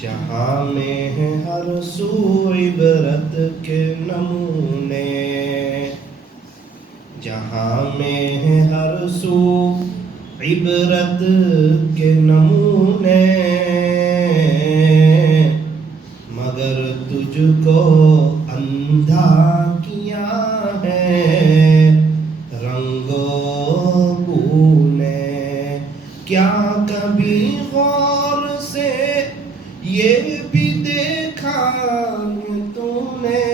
جہاں میں ہے ہر سو عبرت کے نمونے، جہاں میں ہے ہر سو عبرت کے نمونے، مگر تجھ کو اندھا کیا ہے رنگ و بو نے۔ کیا کبھی غور سے یہ بھی دیکھا تو نے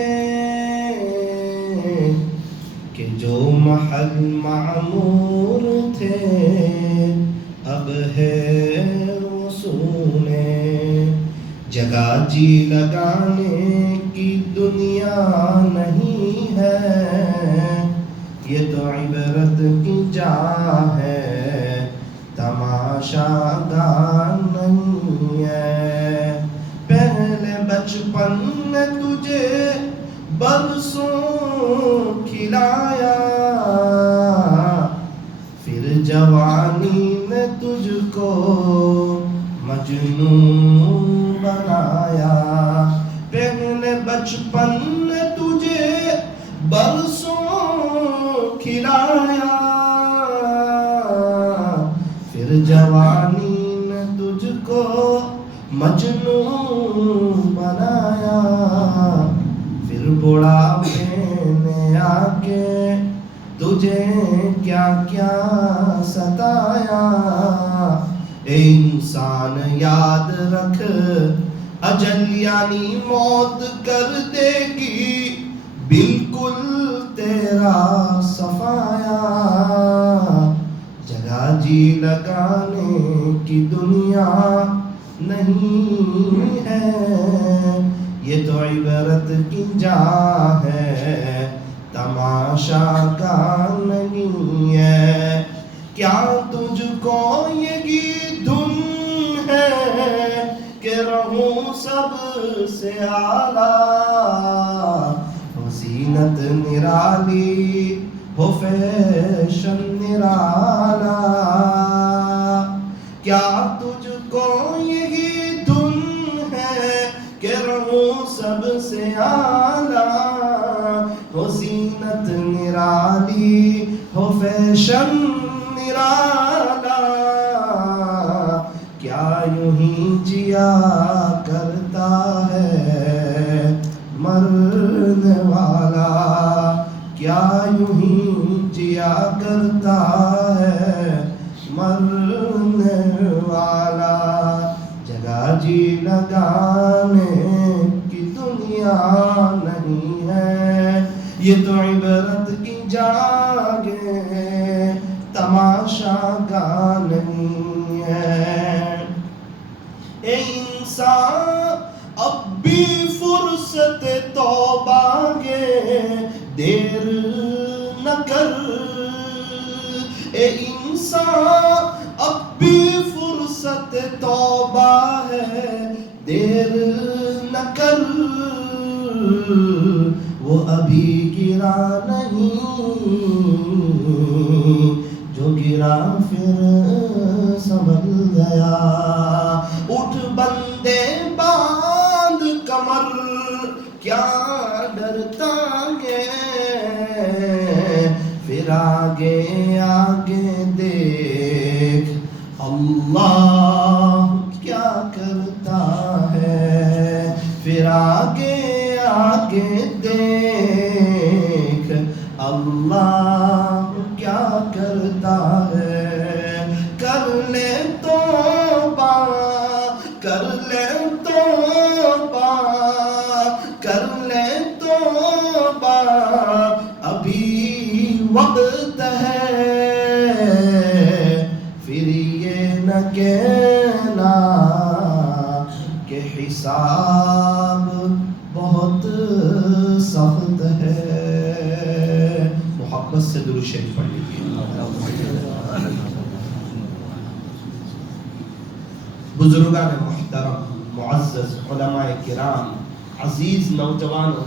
کہ جو محل معمور تھے اب ہے وہ سونے۔ جگہ جی لگانے کی دنیا نہیں ہے، یہ تو عبرت کی جا ہے، تماشا گاہ نہیں ہے۔ پہلے بچپن نے تجھے برسوں کھلایا، پھر جوانی نے تجھ کو مجنون بنایا۔ پہلے بچپن نے تجھے برسوں کھلایا، پھر جوانی نے تجھ کو مجنون بنایا، پھر بڑھاپے نے آ کے تجھے کیا کیا ستایا۔ اے انسان یاد رکھ، اجل یعنی موت کر دے گی بالکل تیرا صفایا۔ جگہ جی لگانے کی دنیا نہیں ہے، یہ تو عبرت کی جا ہے، تماشا کا نہیں ہے۔ کیا تجھ کو یہی دھن ہے کہ رہوں سب سے اعلیٰ، ہو زینت نرالی ہو فیشن نرالا۔ کیا تجھ کو یہی دھن ہے کہ رہوں سب سے اعلیٰ، ہو زینت نرالی ہو فیشن نرالا۔ کیا یوں ہی جیا کرتا ہے مرنے والا، کیا یوں ہی جیا کرتا ہے مرنے والا۔ جگہ جی لگانے کی دنیا نہیں ہے، یہ تو عبرت کی جگہ، تماشا گاہ نہیں ہے۔ اے انسان اب بھی فرصت توبہ ہے، دیر نہ کر۔ اے انسان اب بھی فرصت توبہ ہے، دیر نہ کر۔ وہ ابھی گرا نہیں جو گرا پھر سنبھل گیا۔ اٹھ بندے باندھ کمر، کیا ڈرتا ہے، پھر آگے آگے دیکھ اللہ کیا کرتا ہے۔ پھر آگے آگے دیکھ اللہ کیا کرتا ہے۔ کر لے توبہ، کر لے توبہ، کر لے توبہ، ابھی وقت ہے۔ پھر یہ نہ کہنا کہ حساب بہت سخت ہے۔ محبت سے درود شریف پڑھ لیجیے۔ بزرگان محترم، معزز علماء کرام، عزیز نوجوانوں،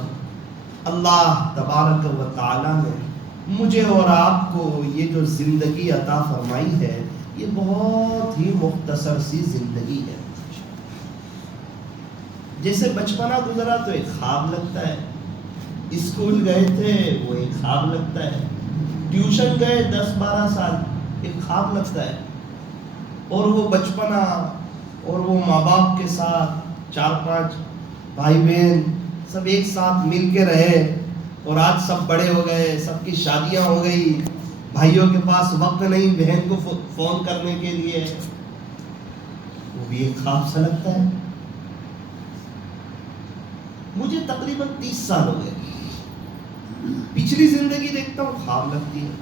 اللہ تبارک و تعالی نے مجھے اور آپ کو یہ جو زندگی عطا فرمائی ہے، یہ بہت ہی مختصر سی زندگی ہے. جیسے بچپنا گزرا تو ایک خواب لگتا ہے, اسکول گئے تھے وہ ایک خواب لگتا ہے, ٹیوشن گئے 10-12 سال ایک خواب لگتا ہے, اور وہ بچپنا اور وہ ماں باپ کے ساتھ 4-5 بھائی بہن سب ایک ساتھ مل کے رہے, اور آج سب بڑے ہو گئے, سب کی شادیاں ہو گئی, بھائیوں کے پاس وقت نہیں بہن کو فون کرنے کے لیے, وہ بھی ایک خواب سا لگتا ہے. مجھے تقریباً 30 سال ہو گئے, پچھلی زندگی دیکھتا ہوں خواب لگتی ہے.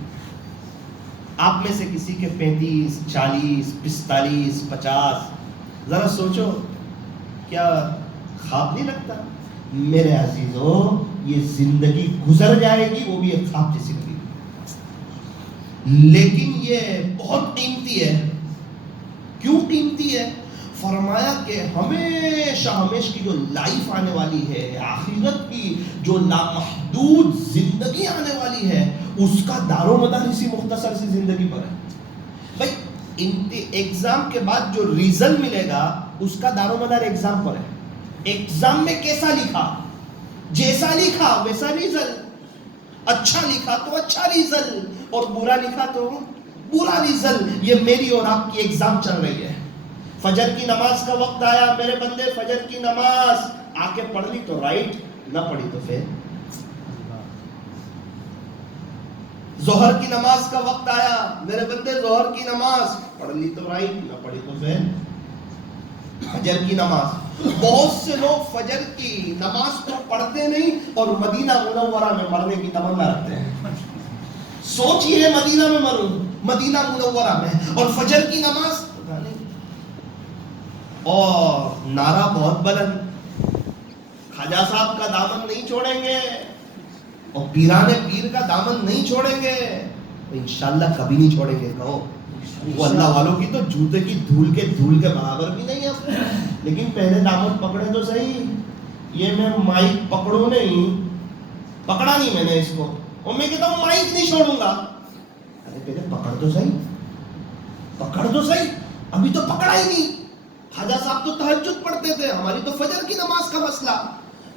آپ میں سے کسی کے 35, 40, 45, 50, ذرا سوچو کیا خواب نہیں لگتا؟ میرے عزیزو, یہ زندگی گزر جائے گی, وہ بھی ایک خواب جیسی لگے گی, لیکن یہ بہت قیمتی ہے. کیوں قیمتی ہے؟ فرمایا کہ ہمیشہ ہمیشہ کی جو لائف آنے والی ہے, آخرت کی جو لامحدود زندگی آنے والی ہے, اس کا دار و مدار اسی مختصر سی زندگی پر ہے. بھائی ایگزام کے بعد جو ریزلٹ ملے گا اس کا دار و مدار ایگزام پر ہے. ایگزام میں کیسا لکھا, جیسا لکھا ویسا ریزلٹ. اچھا لکھا تو اچھا ریزلٹ, اور برا لکھا تو برا ریزلٹ. یہ میری اور آپ کی ایگزام چل رہی ہے. فجر کی نماز کا وقت آیا, میرے بندے فجر کی نماز آ کے پڑھ لی تو رائٹ, نہ پڑھی تو فیل. ظہر کی نماز کا وقت آیا, میرے بندے ظہر کی نماز پڑھ لی تو رائٹ, نہ پڑھی تو فیل. فجر کی نماز, بہت سے لوگ فجر کی نماز تو پڑھتے نہیں اور مدینہ منورہ میں مرنے کی تمنا رکھتے ہیں. سوچئے مدینہ میں مروں, مدینہ منورہ میں, اور فجر کی نماز اور نعرہ بہت بلند, خواجہ صاحب کا دامن نہیں چھوڑیں گے اور پیران پیر کا دامن نہیں چھوڑیں گے, تو انشاءاللہ کبھی نہیں چھوڑیں گے. کہو وہ اللہ والوں کی تو جوتے کی دھول کے برابر بھی نہیں ہے. لیکن پہلے دامن پکڑے تو صحیح. یہ میں مائک پکڑوں نہیں, پکڑا نہیں میں نے اس کو, اور میں کہتا ہوں مائک نہیں چھوڑوں گا. ارے پہلے پکڑ تو صحیح, پکڑ تو صحیح, ابھی تو پکڑا ہی نہیں. خواجہ صاحب تو تہجد پڑھتے تھے, ہماری تو فجر کی نماز کا مسئلہ.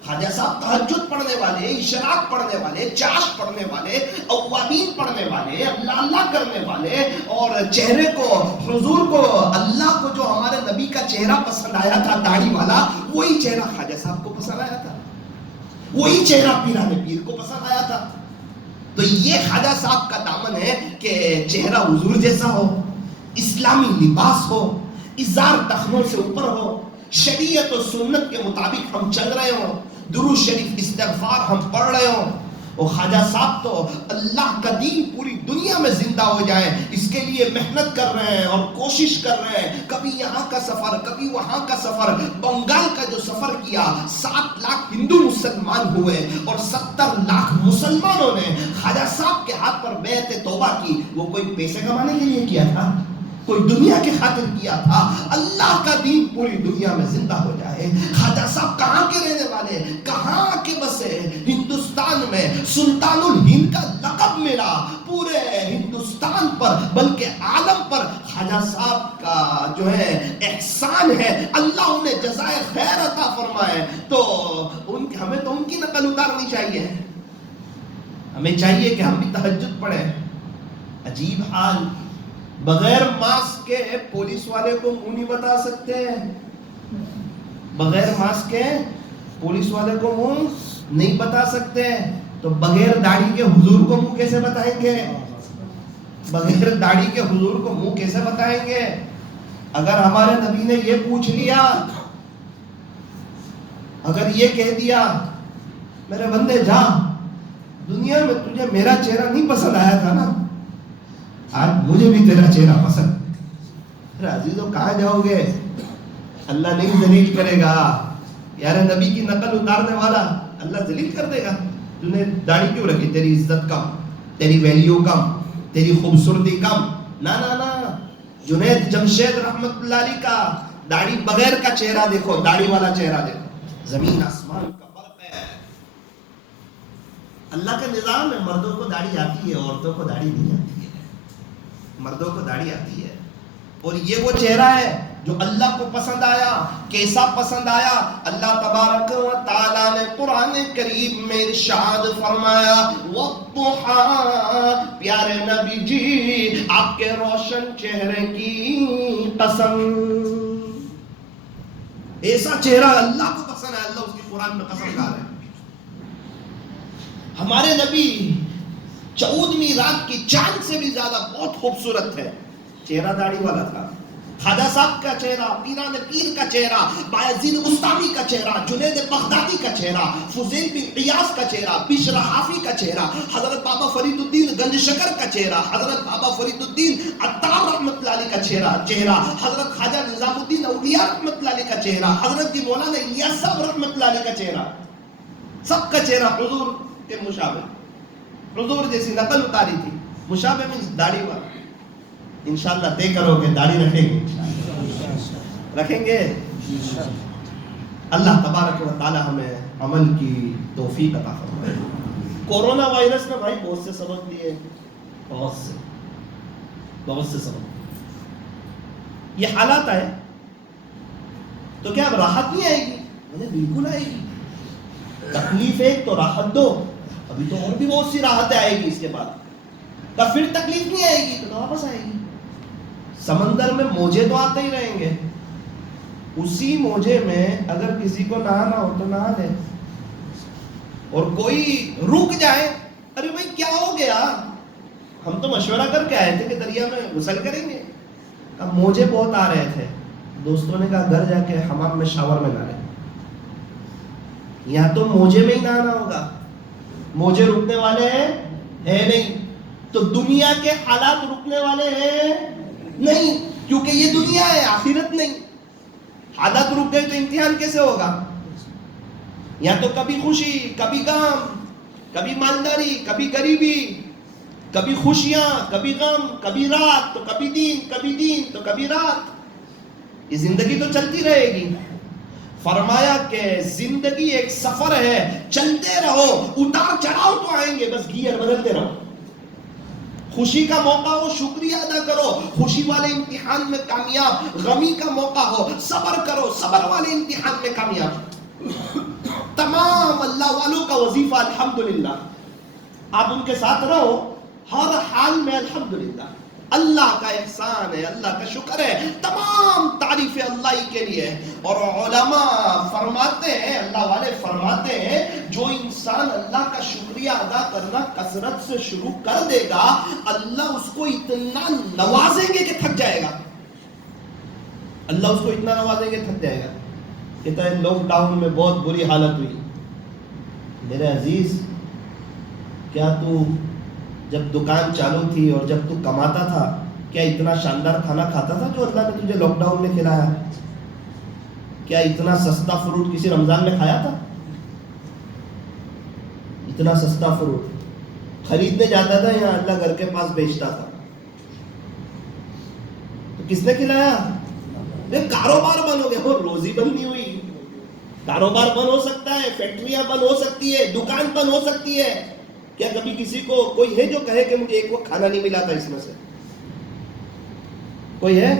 خواجہ صاحب تہجد پڑھنے والے, اشراق پڑھنے والے, چاشت پڑھنے والے, اوابین پڑھنے والے, اللہ اللہ کرنے والے, اور چہرے کو, حضور کو, اللہ کو جو ہمارے نبی کا چہرہ پسند آیا تھا داڑھی والا, وہی چہرہ خواجہ صاحب کو پسند آیا تھا, وہی چہرہ پیران پیر کو پسند آیا تھا. تو یہ خواجہ صاحب کا دامن ہے کہ چہرہ حضور جیسا ہو, اسلامی لباس ہو, ازار ٹخنوں سے اوپر ہو, شریعت و سنت کے مطابق ہم چل رہے ہوں, درود شریف استغفار ہم پڑھ رہے ہوں. اور خواجہ صاحب تو اللہ کا دین پوری دنیا میں زندہ ہو جائے اس کے لیے محنت کر رہے ہیں اور کوشش کر رہے ہیں. کبھی یہاں کا سفر, کبھی وہاں کا سفر, بنگال کا جو سفر کیا, 7 لاکھ ہندو مسلمان ہوئے اور 70 لاکھ مسلمانوں نے خواجہ صاحب کے ہاتھ پر بیعت توبہ کی. وہ کوئی پیسے کمانے کے لیے کیا تھا, کوئی دنیا کی خاطر کیا تھا. اللہ کا دین پوری دنیا میں زندہ ہو جائے. خواجہ صاحب کہاں کے رہنے والے, کہاں کے بسے, ہندوستان میں. سلطان الہند کا لقب ملا پورے ہندوستان پر بلکہ عالم پر. خواجہ صاحب کا جو ہے احسان ہے, اللہ انہیں جزائے خیر عطا فرمائے. تو ہمیں تو ان کی نقل اتارنی چاہیے. ہمیں چاہیے کہ ہم بھی تہجد پڑھیں. عجیب حال, بغیر ماسک کے پولیس والے کو منہ نہیں بتا سکتے, بغیر ماسک کے پولیس والے کو منہ نہیں بتا سکتے, تو بغیر داڑھی کے حضور کو منہ کیسے بتائیں گے, بغیر داڑھی کے حضور کو منہ کیسے بتائیں گے. اگر ہمارے نبی نے یہ پوچھ لیا, اگر یہ کہہ دیا میرے بندے جا, دنیا میں تجھے میرا چہرہ نہیں پسند آیا تھا نا, آج مجھے بھی تیرا چہرہ پسند. عزیزو کہاں جاؤ گے, اللہ نہیں ذلیل کرے گا. یار نبی کی نقل اتارنے والا اللہ ذلیل کر دے گا. تو نے داڑھی کیوں رکھی, تیری عزت کم, تیری ویلیو کم, تیری خوبصورتی کم. نا نا نا, جنید جمشید رحمت اللہ علیہ کا داڑھی بغیر کا چہرہ دیکھو, داڑھی والا چہرہ دیکھو, زمین آسمان کا فرق ہے. اللہ کا نظام ہے, مردوں کو داڑھی آتی ہے, عورتوں کو داڑھی نہیں آتی ہے. مردوں کو داڑھی آتی ہے, اور یہ وہ چہرہ ہے جو اللہ کو پسند آیا. کیسا پسند آیا؟ اللہ تبارک و تعالیٰ نے قرآن کریم میں ارشاد فرمایا وَالضُّحَىٰ، پیارے نبی جی آپ کے روشن چہرے کی قسم. ایسا چہرہ اللہ کو پسند ہے، اللہ اس کی قرآن میں قسم کھا رہے ہیں. ہمارے نبی 14ویں رات کی چاند سے بھی زیادہ بہت خوبصورت ہے. چہرہ داڑھی والا تھا. خواجہ صاحب کا چہرہ، پیران پیر کا چہرہ، بایزید بستامی کا چہرہ، جنید بغدادی کا چہرہ، فضیل بن عیاض کا چہرہ، بشر حافی کا چہرہ، حضرت بابا فرید الدین گنج شکر کا چہرہ، حضرت بابا فرید الدین عطار رحمت اللہ علیہ کا چہرہ، حضرت خواجہ نظام الدین اولیاء رحمت اللہ علیہ کا چہرہ، حضرت جی مولانا الیاس صاحب رحمت اللہ علیہ کا چہرہ، سب کا چہرہ حضور کے مشابہ. حضور جیسی نقل اتاری تھی. مشابہ میں داڑھی والا. انشاءاللہ طے کرو کہ داڑھی رکھیں گے. رکھیں گے. اللہ تبارک و تعالی ہمیں عمل کی توفیق عطا فرمائے. کورونا وائرس نے بھائی بہت سے سبق دیے، بہت سے سبق. یہ حالات آئے تو کیا اب راحت نہیں آئے گی؟ بالکل آئے گی. تکلیف ایک تو راحت دو، ابھی تو اور بھی بہت سی راحتیں آئے گی اس کے بعد. تب پھر تکلیف نہیں آئے گی تو واپس آئے گی. سمندر میں موجے تو آتے ہی رہیں گے. اسی موجے میں اگر کسی کو نہانا ہو تو نہا لے. اور کوئی رک جائے، ارے بھائی کیا ہو گیا، ہم تو مشورہ کر کے آئے تھے کہ دریا میں غسل کریں گے. اب موجے بہت آ رہے تھے. دوستوں نے کہا گھر جا کے حمام میں شاور میں نہ لیں. یا تو موجے میں ہی نہانا ہوگا. موجے رکنے والے ہیں نہیں، تو دنیا کے حالات رکنے والے ہیں نہیں، کیونکہ یہ دنیا ہے، آخرت نہیں. حالات رک گئے تو امتحان کیسے ہوگا؟ یا تو کبھی خوشی، کبھی غم، کبھی مالداری، کبھی غریبی، کبھی خوشیاں، کبھی غم، کبھی رات تو کبھی دین، کبھی دین تو کبھی رات. یہ زندگی تو چلتی رہے گی. فرمایا کہ زندگی ایک سفر ہے، چلتے رہو، اتار چڑھاؤ تو آئیں گے، بس گیئر بدلتے رہو. خوشی کا موقع ہو شکریہ ادا کرو، خوشی والے امتحان میں کامیاب. غمی کا موقع ہو صبر کرو، صبر والے امتحان میں کامیاب. تمام اللہ والوں کا وظیفہ الحمدللہ. آپ ان کے ساتھ رہو ہر حال میں الحمدللہ. اللہ کا احسان ہے، اللہ کا شکر ہے، تمام تعریف اللہ ہی کے لیے. اور علماء فرماتے ہیں، اللہ والے فرماتے ہیں، جو انسان اللہ کا شکریہ ادا کرنا کثرت سے شروع کر دے گا، اللہ اس کو اتنا نوازیں گے کہ تھک جائے گا. اللہ اس کو اتنا نوازیں گے تھک جائے گا. کہتا ہے لاک ڈاؤن میں بہت بری حالت ہوئی. میرے عزیز، کیا تو جب دکان چالو تھی اور جب تو کماتا تھا کیا اتنا شاندار کھانا کھاتا تھا جو اللہ نے تجھے لاک ڈاؤن میں کھلایا؟ کیا اتنا سستا فروٹ کسی رمضان میں کھایا تھا؟ اتنا سستا فروٹ خریدنے جاتا تھا یا اللہ گھر کے پاس بیچتا تھا؟ تو کس نے کھلایا؟ کاروبار بند ہو گیا. وہ روزی بند نہیں ہوئی. کاروبار بند ہو سکتا ہے، فیکٹریاں بند ہو سکتی ہے، دکان بند ہو سکتی ہے. کیا کبھی کسی کو کوئی ہے جو کہے کہ مجھے ایک وقت کھانا نہیں ملا تھا اس میں سے؟ کوئی ہے؟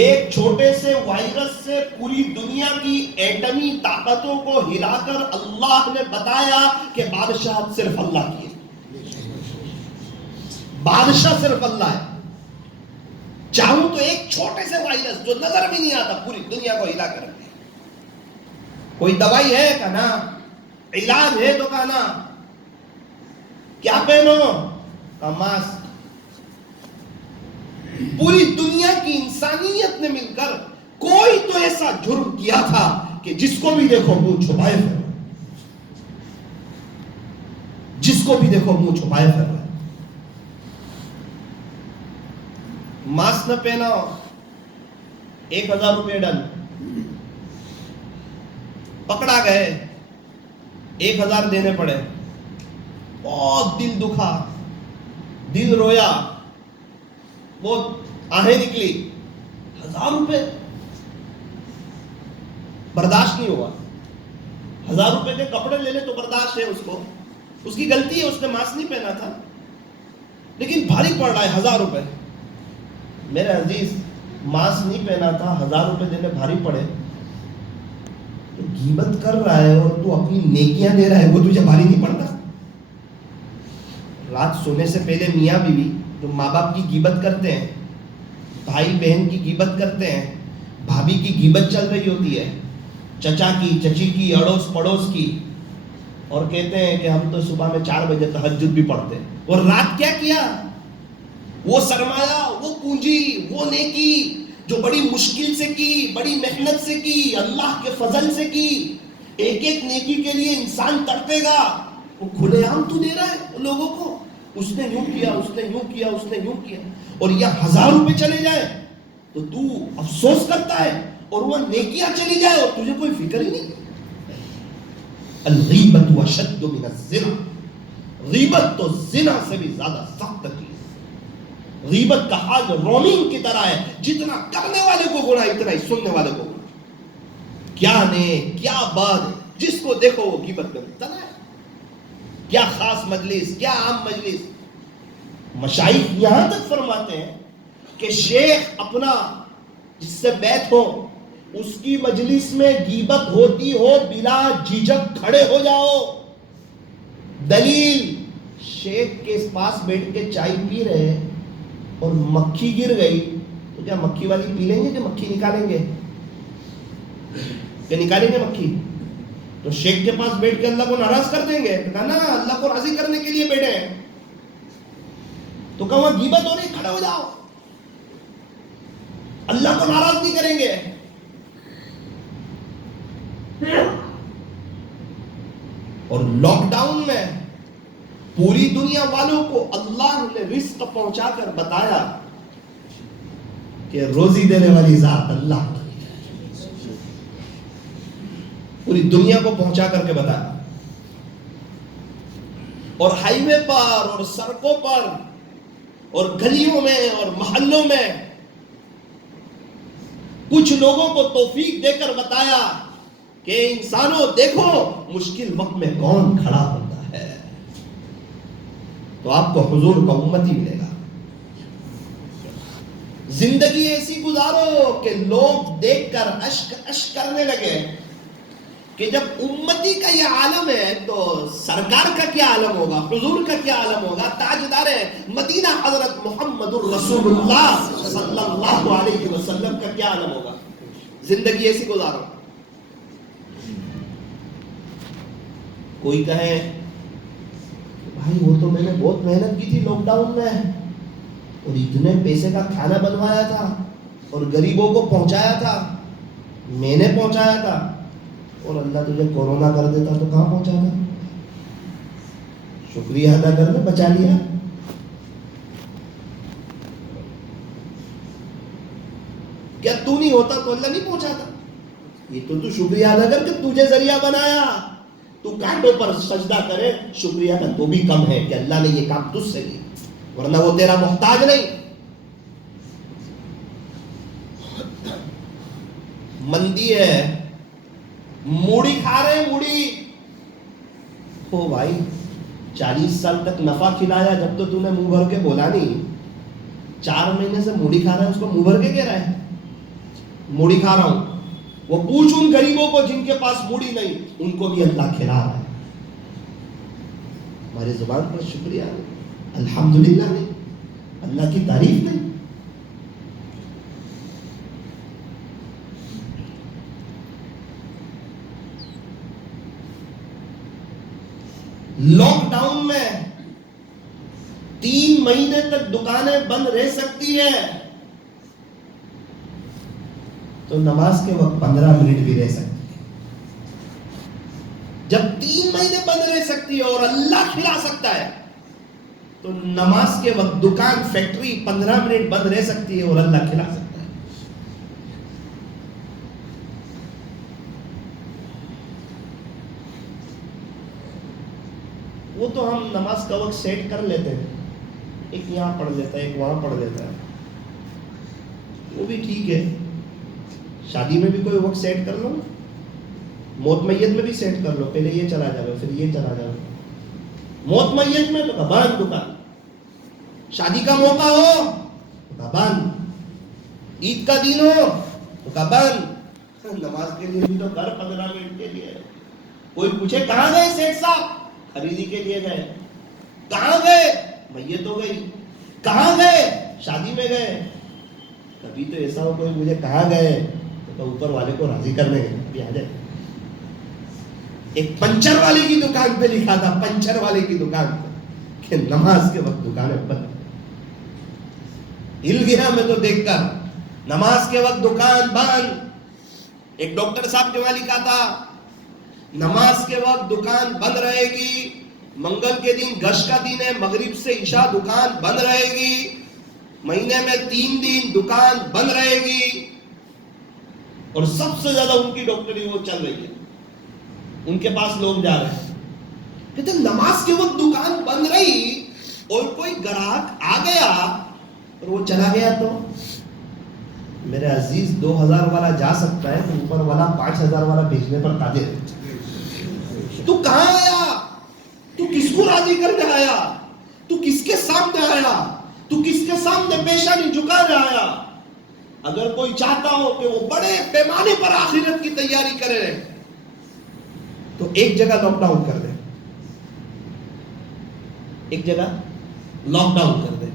ایک چھوٹے سے وائرس سے پوری دنیا کی ایٹمی طاقتوں کو ہلا کر اللہ نے بتایا کہ بادشاہ صرف اللہ کی ہے. بادشاہ صرف اللہ ہے. چاہوں تو ایک چھوٹے سے وائرس جو نظر بھی نہیں آتا پوری دنیا کو ہلا کر. کوئی دوائی ہے کہ نا؟ علاج ہے تو کہ نا؟ کیا پہنو؟ کا ماسک. پوری دنیا کی انسانیت نے مل کر کوئی تو ایسا جرم کیا تھا کہ جس کو بھی دیکھو منہ چھپائے پھر رہا. جس کو بھی دیکھو منہ چھپائے پھر رہا. ماسک نہ پہنا 1000 روپے ڈن. پکڑا گئے 1000 دینے پڑے. بہت دل دکھا، دل رویا، بہت آہیں نکلی. 1000 روپے برداشت نہیں ہوا. 1000 روپے کے کپڑے لے لے تو برداشت ہے اس کو، اس کی غلطی ہے، اس نے ماسک نہیں پہنا تھا. لیکن بھاری پڑ رہا ہے 1000 روپے. میرے عزیز ماسک نہیں پہنا تھا, 1000 روپے دینے بھاری پڑے. تو غیبت کر رہا ہے اور تو اپنی نیکیاں دے رہا ہے, وہ تجھے بھاری نہیں پڑتا؟ رات سونے سے پہلے میاں بیوی جو ماں باپ کی غیبت کرتے ہیں, بھائی بہن کی غیبت کرتے ہیں, بھابھی کی غیبت چل رہی ہوتی ہے, چچا کی, چچی کی, اڑوس پڑوس کی, اور کہتے ہیں کہ ہم تو صبح میں 4 بجے تہجد بھی پڑھتے ہیں. اور رات کیا کیا؟ وہ سرمایہ, وہ پونجی, وہ نیکی جو بڑی مشکل سے کی, بڑی محنت سے کی, اللہ کے فضل سے کی, ایک ایک نیکی کے لیے انسان تڑپے گا, وہ کھلے عام تو دے رہا ہے لوگوں کو. اس نے یوں کیا, اس نے یوں کیا, اس نے یوں کیا, اور یہ 1000 روپے چلے جائے تو تو افسوس کرتا ہے, اور وہ نیکیاں چلی جائے اور تجھے کوئی فکر ہی نہیں. الغیبت اشد من الزنا, غیبت تو زنا سے بھی زیادہ سخت ہے. غیبت کا حال رومنگ کی طرح ہے, جتنا کرنے والے کو گناہ اتنا ہی سننے والے کو گناہ. کیا نے کیا بات, جس کو دیکھو وہ غیبت میں مبتلا ہے. کیا خاص مجلس, کیا عام مجلس. مشائخ یہاں تک فرماتے ہیں کہ شیخ اپنا جس سے بیعت ہو اس کی مجلس میں غیبت ہوتی ہو بلا جھجک کھڑے ہو جاؤ. دلیل, شیخ کے پاس بیٹھ کے چائے پی رہے اور مکھی گر گئی تو کیا مکھی والی پی لیں گے کہ مکھی نکالیں گے؟ کہ نکالیں گے مکھی؟ تو شیخ کے پاس بیٹھ کے اللہ کو ناراض کر دیں گے؟ تو کہا نا اللہ کو راضی کرنے کے لیے بیٹھے ہیں. تو کہا وہاں غیبت ہو رہی, کھڑے ہو جاؤ, اللہ کو ناراض نہیں کریں گے. اور لاک ڈاؤن میں پوری دنیا والوں کو اللہ نے رزق پہنچا کر بتایا کہ روزی دینے والی ذات اللہ, پوری دنیا کو پہنچا کر کے بتایا. اور ہائی وے پر اور سڑکوں پر اور گلیوں میں اور محلوں میں کچھ لوگوں کو توفیق دے کر بتایا کہ انسانوں دیکھو مشکل وقت میں کون کھڑا ہوتا ہے, تو آپ کو حضور کا امتی ملے گا. زندگی ایسی گزارو کہ لوگ دیکھ کر اشک اشک کرنے لگے کہ جب امتی کا یہ عالم ہے تو سرکار کا کیا عالم ہوگا, حضور کا کیا عالم ہوگا, تاجدار مدینہ حضرت محمد الرسول اللہ صلی اللہ علیہ وسلم کا کیا عالم ہوگا. زندگی ایسی گزارو. کوئی کہے بھائی وہ تو میں نے بہت محنت کی تھی لاک ڈاؤن میں اور اتنے پیسے کا کھانا بنوایا تھا اور غریبوں کو پہنچایا تھا, میں نے پہنچایا تھا, اور اللہ تجھے کورونا کر دیتا تو کہاں پہنچاتا؟ شکریہ ادا کر لے, بچا لیا. کیا تو نہیں ہوتا تو اللہ نہیں پہنچاتا؟ یہ تو شکریہ ادا کر کہ تجھے ذریعہ بنایا. تو کانٹوں پر سجدہ کرے, شکریہ کا تو بھی کم ہے کہ اللہ نے یہ کام تجھ سے کیا, ورنہ وہ تیرا محتاج نہیں. مندی ہے, موڑی کھا رہے ہیں, موڑی. او بھائی 40 سال تک نفع کھلایا, جب تو نے منہ بھر کے بولا نہیں. 4 مہینے سے موڑی کھا رہا ہے, اس کو منہ بھر کے کہہ رہا ہے موڑی کھا رہا ہوں. وہ پوچھ ان غریبوں کو جن کے پاس موڑی نہیں, ان کو بھی اللہ کھلا رہا ہے. ہماری زبان پر شکریہ نہیں, الحمدللہ نہیں, اللہ کی تعریف نہیں. لاک ڈاؤن میں 3 مہینے تک دکانیں بند رہ سکتی ہیں تو نماز کے وقت 15 منٹ بھی رہ سکتی ہے. جب 3 مہینے بند رہ سکتی ہے اور اللہ کھلا سکتا ہے تو نماز کے وقت دکان فیکٹری 15 منٹ بند رہ سکتی ہے اور اللہ کھلا سکتا ہے. وہ تو ہم نماز کا وقت سیٹ کر لیتے ہیں, ایک یہاں پڑھ لیتا ہے, ایک وہاں پڑھ لیتا ہے, وہ بھی ٹھیک ہے. شادی میں بھی کوئی وقت سیٹ کر لو, موت میت میں بھی سیٹ کر لو, پہلے یہ چلا جاؤ پھر یہ چلا جاؤ. موت میت میں تو بند دکان, شادی کا موقع ہو تو کہا بند، عید کا دن ہو تو کہا بند، نماز کے لیے بھی تو کر 15 منٹ کے لیے. کوئی پوچھے کہاں گئے سیٹ صاحب؟ خریدی کے لیے گئے. کہاں گئے؟ میت ہو گئی. کہاں گئے؟ شادی میں گئے. کبھی تو ایسا ہو کوئی مجھے کہاں گئے تو اوپر والے کو راضی کرنے گئے. ابھی آ جائے. ایک پنچر والے کی دکان پہ لکھا تھا، پنچر والے کی دکان پہ، کہ نماز کے وقت دکانیں بند. ہل گیا میں تو دیکھ کر، نماز کے وقت دکان بند. ایک ڈاکٹر صاحب کے وہاں لکھا تھا نماز کے وقت دکان بند رہے گی، منگل کے دن گش کا دن ہے، مغرب سے عشاء دکان بند رہے گی، مہینے میں 3 دن دکان بند رہے گی. اور سب سے زیادہ ان کی ڈاکٹری وہ چل رہی ہے، ان کے پاس لوگ جا رہے ہیں. کہتے نماز کے وقت دکان بند رہی اور کوئی گراہک آ گیا اور وہ چلا گیا تو میرے عزیز 2000 والا جا سکتا ہے تو اوپر والا 5000 والا بیچنے پر قادر ہے. تو کہاں آیا؟ تو کس کو راضی کرنے آیا؟ تو کس کے سامنے آیا؟ تو کس کے سامنے پیشانی جھکانے آیا؟ اگر کوئی چاہتا ہو کہ وہ بڑے پیمانے پر آخرت کی تیاری کرے تو ایک جگہ لاک ڈاؤن کر دے. ایک جگہ لاک ڈاؤن کر دے،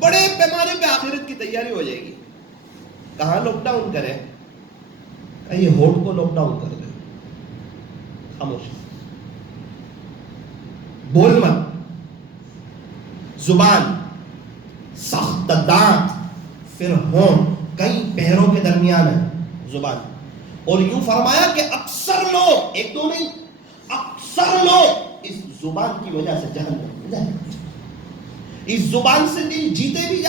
بڑے پیمانے پہ آخرت کی تیاری ہو جائے گی. کہاں لاک ڈاؤن کرے؟ یہ ہوٹ کو لاک ڈاؤن کر دے. خاموش، بول مت. زبان، سخت دانت، پھر ہونٹ، کئی پیروں کے درمیان ہے زبان. اور یوں فرمایا کہ اکثر لوگ، ایک دو نہیں، اکثر لوگ اس زبان کی وجہ سے جہنم میں جائیں. اس زبان سے دل جیتے بھی